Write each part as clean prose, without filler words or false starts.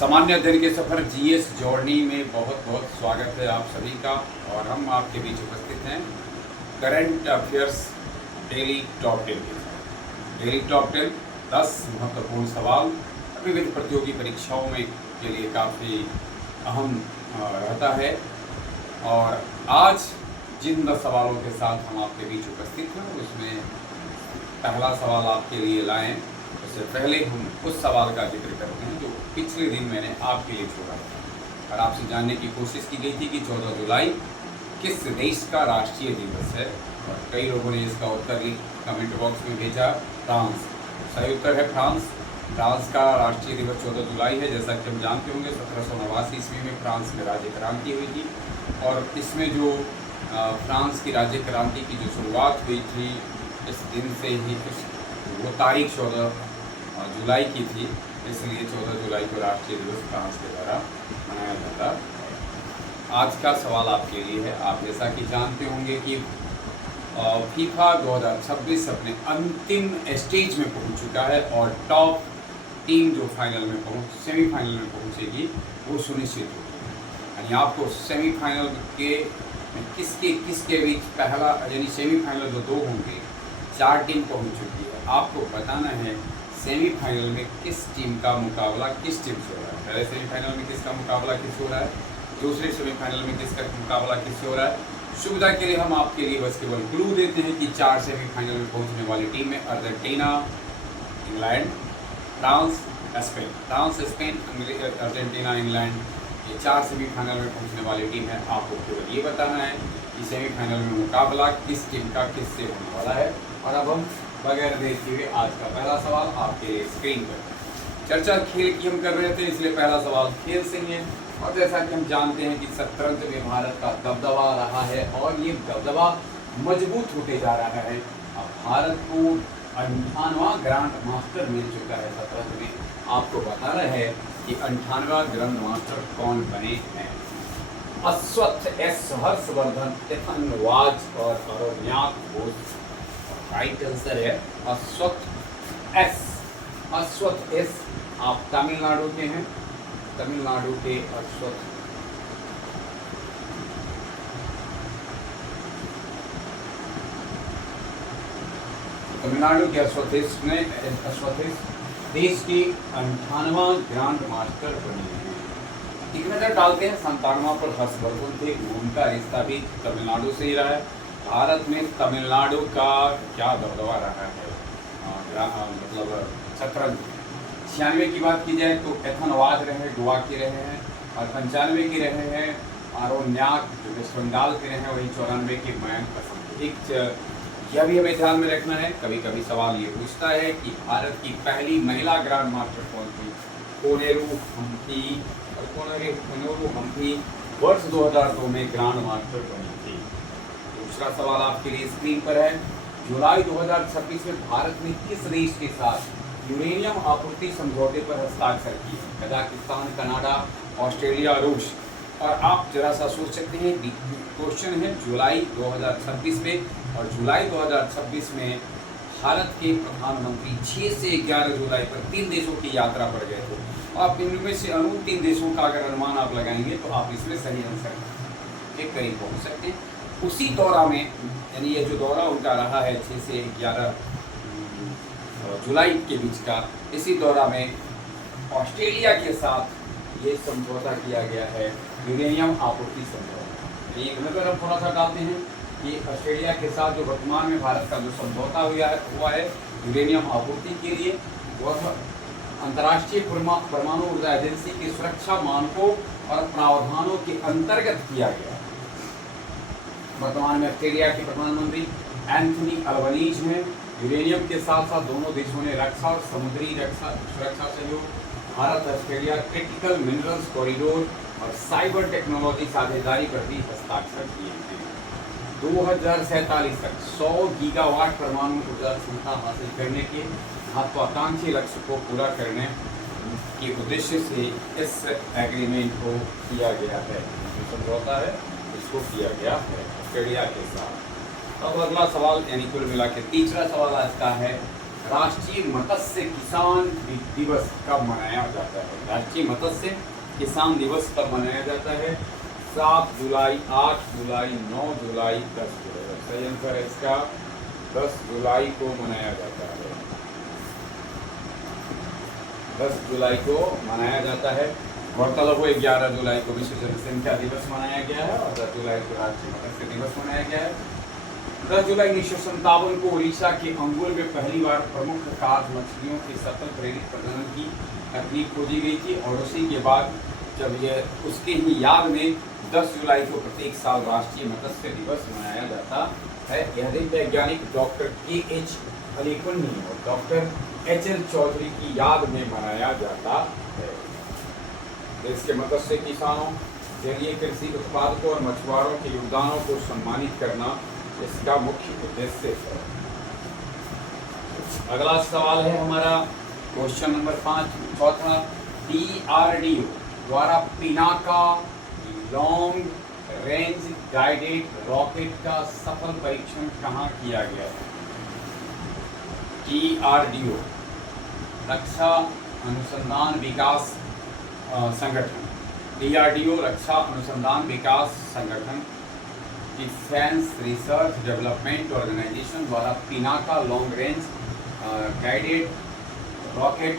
सामान्य अध्ययन के सफर जीएस जर्नी में बहुत बहुत स्वागत है आप सभी का। और हम आपके बीच उपस्थित हैं करंट अफेयर्स डेली टॉप 10 के साथ। डेली टॉप 10 10 महत्वपूर्ण सवाल विविध प्रतियोगी परीक्षाओं में के लिए काफ़ी अहम रहता है। और आज जिन 10 सवालों के साथ हम आपके बीच उपस्थित हैं उसमें पहला सवाल आपके लिए लाएं। उससे पहले हम उस सवाल का जिक्र करते हैं जो पिछले दिन मैंने आपके लिए छोड़ा था और आपसे जानने की कोशिश की गई थी कि 14 जुलाई किस देश का राष्ट्रीय दिवस है। और कई लोगों ने इसका उत्तर कमेंट बॉक्स में भेजा, फ्रांस। सही उत्तर है फ्रांस। फ्रांस का राष्ट्रीय दिवस 14 जुलाई है। जैसा कि हम जानते होंगे 1789 ईस्वी में फ्रांस में राज्य क्रांति हुई थी और इसमें जो फ्रांस की राज्य क्रांति की जो शुरुआत हुई थी इस दिन से ही वो तारीख 14 जुलाई की थी, इसलिए 14 जुलाई को राष्ट्रीय दिवस फ्रांस के द्वारा मनाया जाता है। आज का सवाल आपके लिए है। आप जैसा कि जानते होंगे कि फीफा 2026 अपने अंतिम स्टेज में पहुंच चुका है और टॉप टीम जो फाइनल में सेमीफाइनल में पहुंचेगी वो सुनिश्चित होगी। यानी आपको सेमीफाइनल के किसके बीच पहला यानी सेमीफाइनल जो 2 होंगे, 4 टीम पहुंच चुकी है। आपको बताना है सेमीफाइनल में किस टीम का मुकाबला किस टीम से हो रहा है। पहले सेमीफाइनल में किसका मुकाबला किससे हो रहा है, दूसरे सेमीफाइनल में किसका मुकाबला किससे हो रहा है। सुविधा के लिए हम आपके लिए बस केवल क्लू देते हैं कि 4 सेमीफाइनल में पहुंचने वाली टीम में Argentina, England, France, Spain. France, Spain, Argentina, England, ये 4 सेमीफाइनल में पहुंचने वाली टीम है। आपको केवल ये बताना है कि सेमीफाइनल में मुकाबला किस टीम का किससे होने वाला है। और अब हम बगैर देर किए आज का पहला सवाल आपके स्क्रीन पर। चर्चा खेल की हम कर रहे थे, इसलिए पहला सवाल खेल से ही है। और जैसा कि हम जानते हैं कि शतरंज में भारत का दबदबा रहा है और ये दबदबा मजबूत होते जा रहा है। अब भारत को 98वां ग्रैंड मास्टर मिल चुका है शतरंज में। आपको बताना है कि 98वां ग्रैंड मास्टर कौन बने हैं। अश्वत्थ एस, हर्षवर्धन, स्टेफन वाज और अरोन्याक घोष। राइट आंसर है अश्वत्थ एस। अश्वत्थ एस। आप तमिलनाडु के हैं, तमिलनाडु के अश्वत्थ। तमिलनाडु के अश्वत्थ ने देश के 98वां ग्रैंड मास्टर बने हैं। एक नजर डालते हैं 97वां पर हर्षवर्धन थे, उनका रिश्ता भी तमिलनाडु से ही रहा है। भारत में तमिलनाडु का क्या दबदबा रहा है मतलब शतरंज। 96 की बात की जाए तो एथन वाज रहे, गोवा के रहे हैं। और 95 के रहे हैं अरोन्याक जो वेस्ट बंगाल के रहे हैं। वही 94 के मयंक पसंद। एक यह भी हमें ध्यान में रखना है, कभी कभी सवाल ये पूछता है कि भारत की पहली महिला ग्रैंड मास्टर कौन थी। कोनेरू हम्पी वर्ष 2002 में ग्रैंड मास्टर बनी थी। दूसरा सवाल आपके लिए स्क्रीन पर है। जुलाई 2026 में भारत ने किस देश के साथ यूरेनियम आपूर्ति समझौते पर हस्ताक्षर किए। कजाकिस्तान, कनाडा, ऑस्ट्रेलिया, रूस। और आप जरा सा सोच सकते हैं क्वेश्चन है जुलाई 2026 में, और जुलाई 2026 में भारत के प्रधानमंत्री 6 से 11 जुलाई पर 3 देशों की यात्रा पर गए थे। आप इनमें से 3 देशों का अगर अनुमान आप लगाएंगे तो आप इसमें सही आंसर के करीब पहुंच सकते हैं। उसी दौरा में यानी ये जो दौरा उनका रहा है 6 से 11 जुलाई के बीच का, इसी दौरा में ऑस्ट्रेलिया के साथ ये समझौता किया गया है, यूरेनियम आपूर्ति समझौता। एक नजर हम थोड़ा सा डालते हैं कि ऑस्ट्रेलिया के साथ जो वर्तमान में भारत का जो समझौता हुआ है यूरेनियम आपूर्ति के लिए, वह अंतर्राष्ट्रीय परमाणु ऊर्जा एजेंसी की सुरक्षा मानकों और प्रावधानों के अंतर्गत किया गया। वर्तमान में ऑस्ट्रेलिया के प्रधानमंत्री एंथनी अल्बनीज हैं। यूरेनियम के साथ साथ दोनों देशों ने रक्षा और समुद्री सुरक्षा सहयोग, Bharat Australia critical minerals corridor और साइबर टेक्नोलॉजी साझेदारी पर भी हस्ताक्षर किए हैं। 2047 तक 100 गीगावाट परमाणु ऊर्जा क्षमता हासिल करने के महत्वाकांक्षी लक्ष्य को पूरा करने के उद्देश्य से इस एग्रीमेंट को किया गया है। जो समझौता है इसको किया गया है ऑस्ट्रेलिया के साथ। अब अगला सवाल यानी कुल मिला के तीसरा सवाल आज का है राष्ट्रीय मत्स्य किसान दिवस कब मनाया जाता है? राष्ट्रीय मत्स्य किसान दिवस कब मनाया जाता है? 7 जुलाई, 8 जुलाई, 9 जुलाई, 10 जुलाई। सही आंसर है इसका 10 जुलाई को मनाया जाता है। 10 जुलाई को मनाया जाता है। गौरतलब हो 11 जुलाई को विश्व जनसंख्या दिवस मनाया गया है और 10 जुलाई को राष्ट्रीय मत्स्य दिवस मनाया गया है। 10 जुलाई 1957 को उड़ीसा के अंगुल में पहली बार प्रमुख कार्प मछलियों के सतत प्रेरित प्रजनन की तकनीक खोजी गई थी और उसी के बाद जब यह उसके ही याद में 10 जुलाई को प्रत्येक साल राष्ट्रीय मत्स्य दिवस मनाया जाता है। यह दिन वैज्ञानिक डॉक्टर KH अलीकुन्नी और डॉक्टर HL चौधरी की याद में मनाया जाता है। देश के मत्स्य किसानों, जलीय कृषि उत्पादकों और मछुआरों के योगदानों को सम्मानित करना इसका मुख्य उद्देश्य है। अगला सवाल है हमारा क्वेश्चन नंबर 5, चौथा। DRDO द्वारा Pinaka long range guided rocket का सफल परीक्षण कहाँ किया गया है? DRDO रक्षा अनुसंधान विकास संगठन, DRDO रक्षा अनुसंधान विकास संगठन, डिफेंस रिसर्च डेवलपमेंट ऑर्गेनाइजेशन द्वारा Pinaka long range guided rocket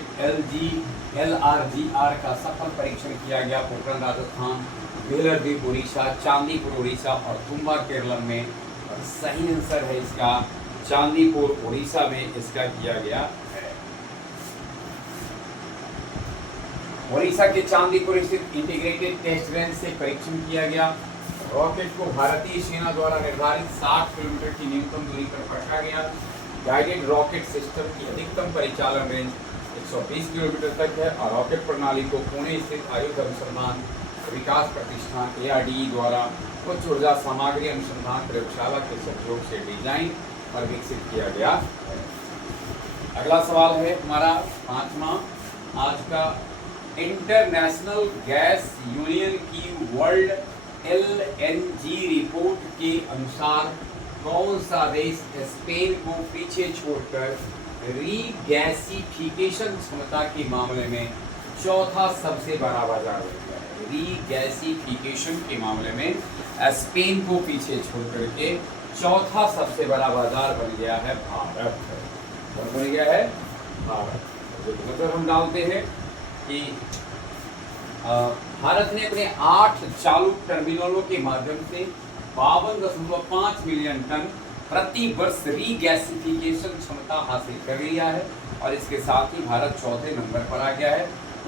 LRGR का सफल परीक्षण किया गया। पोखरण राजस्थान, बेलर द्वीप उड़ीसा, चांदीपुर उड़ीसा और तुम्बा केरल में। और सही आंसर है इसका चांदीपुर उड़ीसा में इसका किया गया है। उड़ीसा के चांदीपुर स्थित इंटीग्रेटेड टेस्ट रेंज से परीक्षण किया गया। रॉकेट को भारतीय सेना द्वारा निर्धारित 60 किलोमीटर की न्यूनतम दूरी पर रखा गया। गाइडेड रॉकेट सिस्टम की अधिकतम परिचालन रेंज 120 किलोमीटर तक है और रॉकेट प्रणाली को पुणे स्थित आयुध अनुसंधान विकास प्रतिष्ठान ARDE द्वारा उच्च ऊर्जा सामग्री अनुसंधान प्रयोगशाला के सहयोग से डिजाइन और विकसित किया गया है। अगला सवाल है हमारा 5वां आज का। इंटरनेशनल गैस यूनियन की वर्ल्ड LNG रिपोर्ट के अनुसार कौन सा देश स्पेन को पीछे छोड़कर रीगैसिफिकेशन क्षमता के मामले में चौथा सबसे बड़ा बाजार बन गया है? रीगैसिफिकेशन के मामले में स्पेन को पीछे छोड़ करके चौथा सबसे बड़ा बाजार बन गया है भारत। कौन बन गया है? भारत। मतलब हम डालते हैं कि भारत ने अपने 8 चालू टर्मिनलों के माध्यम से 52.5 मिलियन टन प्रति वर्ष रीगैसिफिकेशन क्षमता हासिल कर लिया है और इसके साथ ही भारत चौथे नंबर पर आ गया है।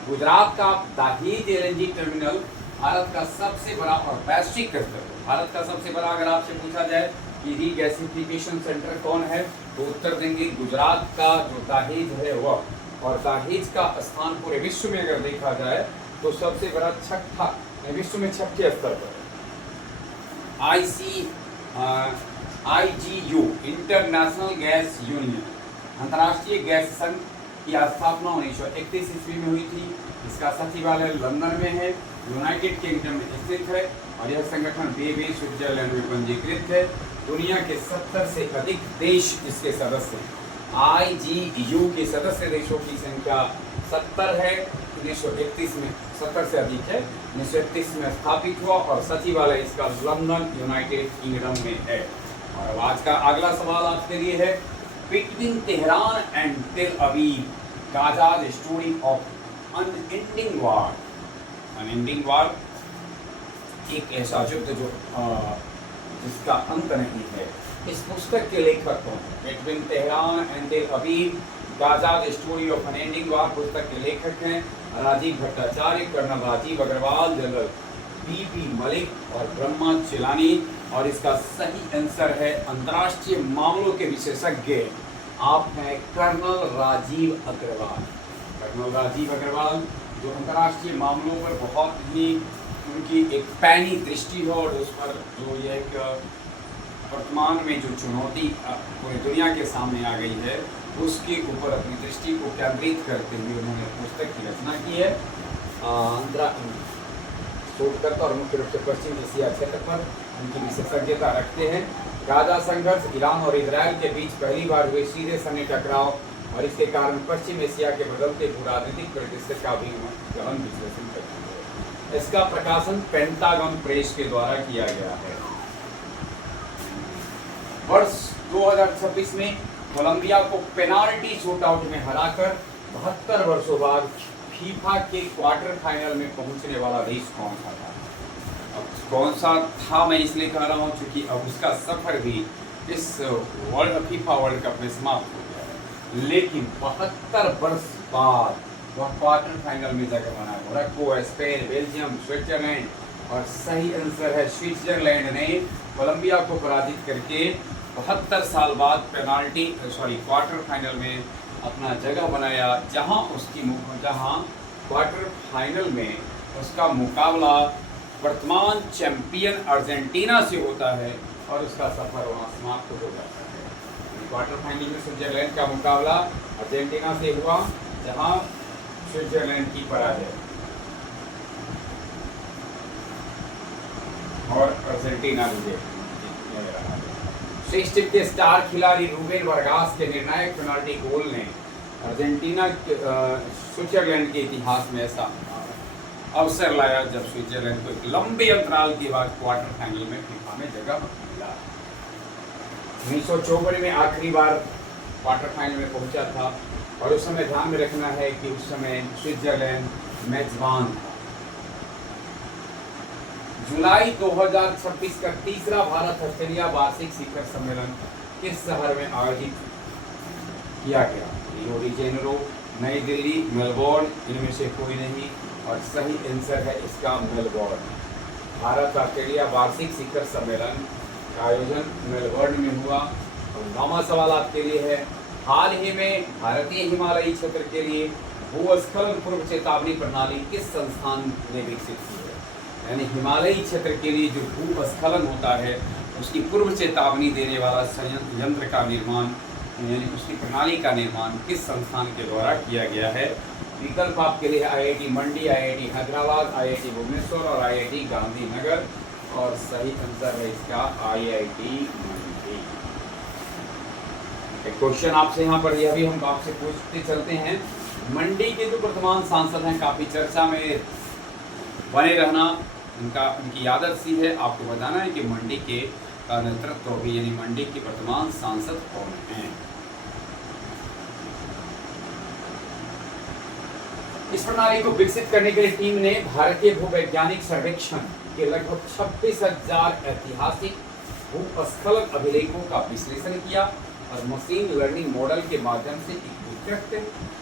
गुजरात का दाहीज LNG टर्मिनल भारत का सबसे बड़ा और वैश्विक स्तर भारत का सबसे बड़ा, अगर आपसे पूछा जाए कि रीगैसिफिकेशन सेंटर कौन है तो उत्तर देंगे गुजरात का जो दाहीज है वह। और दाहीज का स्थान पूरे विश्व में अगर देखा जाए तो सबसे बड़ा छठा, विश्व में छठे स्तर पर IGU इंटरनेशनल गैस यूनियन अंतर्राष्ट्रीय गैस संघ की स्थापना 1931 ईस्वी में हुई थी। इसका सचिवालय लंदन में है, यूनाइटेड किंगडम में स्थित है और यह संगठन बेबे स्विट्जरलैंड में पंजीकृत है। दुनिया के 70 से अधिक देश इसके सदस्य हैं। IGU के सदस्य देशों की संख्या 70 है। 1931 में 70 से अधिक है। 1931 में स्थापित हुआ और सचिवालय इसका लंदन यूनाइटेड किंगडम में है। और अब आज का अगला सवाल आपके लिए है, between Tehran and Tel Aviv Gaza the story of unending war. Unending war एक ऐसा युद्ध जो जिसका अंत नहीं है। इस पुस्तक के लेखक कौन है? Between Tehran and Tel Aviv Gaza the story of unending war पुस्तक के लेखक हैं Rajiv Bhattacharya, colonel Rajiv Agarwal, general BP Malik और ब्रह्मा चिलानी। और इसका सही आंसर है अंतर्राष्ट्रीय मामलों के विशेषज्ञ आप हैं कर्नल राजीव अग्रवाल। कर्नल राजीव अग्रवाल जो अंतर्राष्ट्रीय मामलों पर बहुत ही उनकी एक पैनी दृष्टि है और उस पर जो ये एक वर्तमान में जो चुनौती पूरी दुनिया के सामने आ गई है उसके ऊपर अपनी दृष्टि को केंद्रित करते हुए उन्होंने पुस्तक की रचना की है। शोधकर्ता और मुख्य रूप से पश्चिम एशिया क्षेत्र पर उनकी विशेषज्ञता रखते हैं। गाजा संघर्ष ईरान और इजराइल के बीच पहली बार हुए सीधे सैन्य टकराव और इसके कारण पश्चिम एशिया के बदलते भूराजनीतिक परिदृश्य का भी गहन विश्लेषण करती है। इसका प्रकाशन पेंटागन प्रेस के द्वारा किया गया है। वर्ष 2026 में कोलंबिया को पेनाल्टी शूटआउट में हराकर 72 वर्षों बाद फीफा के क्वार्टर फाइनल में पहुंचने वाला देश कौन सा था? अब कौन सा था मैं इसलिए कह रहा हूं क्योंकि अब उसका सफर भी इस फीफा वर्ल्ड कप में समाप्त हो गया है, लेकिन 72 वर्ष बाद वह क्वार्टर फाइनल में जगह बना। मोरक्को, स्पेन, बेल्जियम, स्विट्जरलैंड, और सही आंसर है स्विट्जरलैंड ने कोलंबिया को पराजित करके 72 साल बाद क्वार्टर फाइनल में अपना जगह बनाया, जहां क्वार्टर फाइनल में उसका मुकाबला वर्तमान चैंपियन अर्जेंटीना से होता है और उसका सफर वहां समाप्त हो जाता है। क्वार्टर फाइनल में स्विट्जरलैंड का मुकाबला अर्जेंटीना से हुआ, जहां स्विट्जरलैंड की पराजय और अर्जेंटीना विजय। टेस्ट टीम के स्टार खिलाड़ी रूबेन वर्गास के निर्णायक पेनाल्टी गोल ने अर्जेंटीना स्विट्जरलैंड के इतिहास में ऐसा अवसर लाया जब स्विट्जरलैंड को एक लंबे अंतराल के बाद क्वार्टर फाइनल में फीफा में जगह मिला। 1954 में आखिरी बार क्वार्टर फाइनल में पहुंचा था और उस समय ध्यान में रखना है कि उस समय स्विट्जरलैंड मेजबान था। जुलाई 2026 का तीसरा भारत ऑस्ट्रेलिया वार्षिक शिखर सम्मेलन किस शहर में आयोजित किया गया? रियो डी जेनेरो, नई दिल्ली, मेलबोर्न, इनमें से कोई नहीं, और सही आंसर है इसका मेलबोर्न। भारत ऑस्ट्रेलिया वार्षिक शिखर सम्मेलन का आयोजन मेलबोर्न में हुआ। और 9वां सवाल आपके लिए है, हाल ही में भारतीय हिमालयी क्षेत्र के लिए भूस्खलन पूर्व चेतावनी प्रणाली किस संस्थान ने विकसित की है? यानी हिमालयी क्षेत्र के लिए जो भूस्खलन होता है उसकी पूर्व चेतावनी देने वाला यंत्र का निर्माण, यानी उसकी प्रणाली का निर्माण किस संस्थान के द्वारा किया गया है? विकल्प आपके लिए IIT मंडी, IIT हैदराबाद, IIT भुवनेश्वर और IIT गांधीनगर, और सही आंसर है इसका IIT मंडी। एक क्वेश्चन आपसे यहाँ पर यह भी हम आपसे पूछते चलते हैं। मंडी के जो वर्तमान सांसद हैं, काफ़ी चर्चा में बने रहना उनकी आदत सी है। आपको बताना है कि मंडी के का नेतृत्व भी, यानी मंडी के वर्तमान सांसद कौन हैं? इस प्रणाली को विकसित करने के लिए टीम ने भारतीय भूवैज्ञानिक सर्वेक्षण के लगभग 26,000 ऐतिहासिक भूस्खलन अभिलेखों का विश्लेषण किया और मशीन लर्निंग मॉडल के माध्यम से एक उत्कृष्ट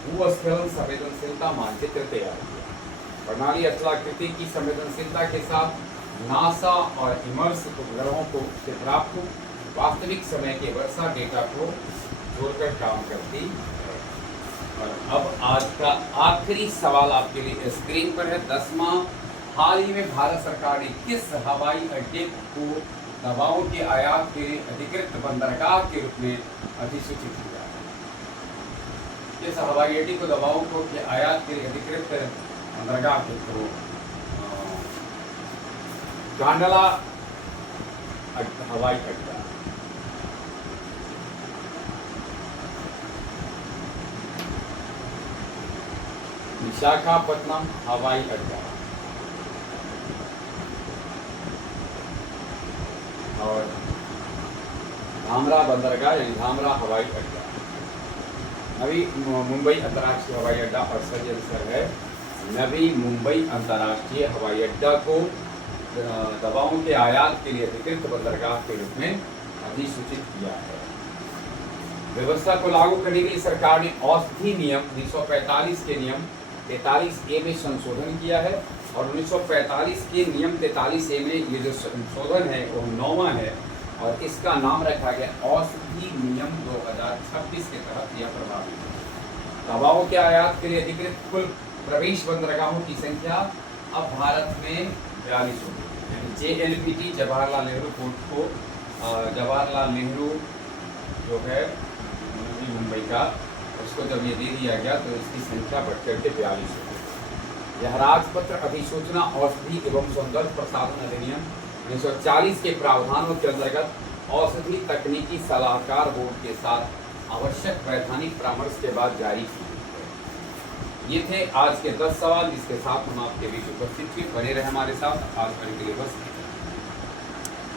भूस्खलन संवेदनशीलता मानचित्र तैयार किया। प्रणाली स्थलाकृति की संवेदनशीलता के साथ नासा और इमर्स उपग्रहों को से प्राप्त वास्तविक समय के वर्षा डेटा को जोड़कर काम करती है। और अब आज का आखिरी सवाल आपके लिए स्क्रीन पर है, 10वां। हाल ही में भारत सरकार ने किस हवाई अड्डे को दवाओं के आयात के लिए अधिकृत बंदरगाह के रूप में अधिसूचित किया है? किस हवाई अड्डे को दवाओं को के आयात के लिए अधिकृत बंदरगाह के तो कांडला हवाई अड्डा। विशाखापट्टनम हवाई अड्डा और धामरा बंदरगाह यानी धामरा हवाई अड्डा। नवी मुंबई अंतर्राष्ट्रीय हवाई अड्डा, और सही आंसर है नवी मुंबई अंतर्राष्ट्रीय हवाई अड्डा को दवाओं के आयात के लिए अधिकृत बंदरगाह के रूप में अधिसूचित किया है। व्यवस्था को लागू करने के लिए सरकार ने औषधि नियम 1945 के नियम 43A में संशोधन किया है, और 1945 के नियम 43A में ये जो संशोधन है वो 9वां है, और इसका नाम रखा गया औषधि नियम 2026 के तहत यह प्रभावी है। दवाओं के आयात के लिए अधिकृत कुल प्रवेश बंदरगाहों की संख्या अब भारत में 42 होगी। यानी JNPT जवाहरलाल नेहरू पोर्ट को जवाहरलाल नेहरू जो है मुंबई का, उसको जब ये दे दिया गया तो इसकी संख्या बढ़कर के 42 हो गई। यह राजपत्र अधिसूचना औषधि एवं सौंदर्य प्रसाधन अधिनियम 1940 के प्रावधानों के अंतर्गत औषधि तकनीकी सलाहकार बोर्ड के साथ आवश्यक वैधानिक परामर्श के बाद जारी की गई। ये थे आज के 10 सवाल जिसके साथ हम आपके बीच उपस्थित हुए। बने रहे हमारे साथ। आज भर के लिए बस।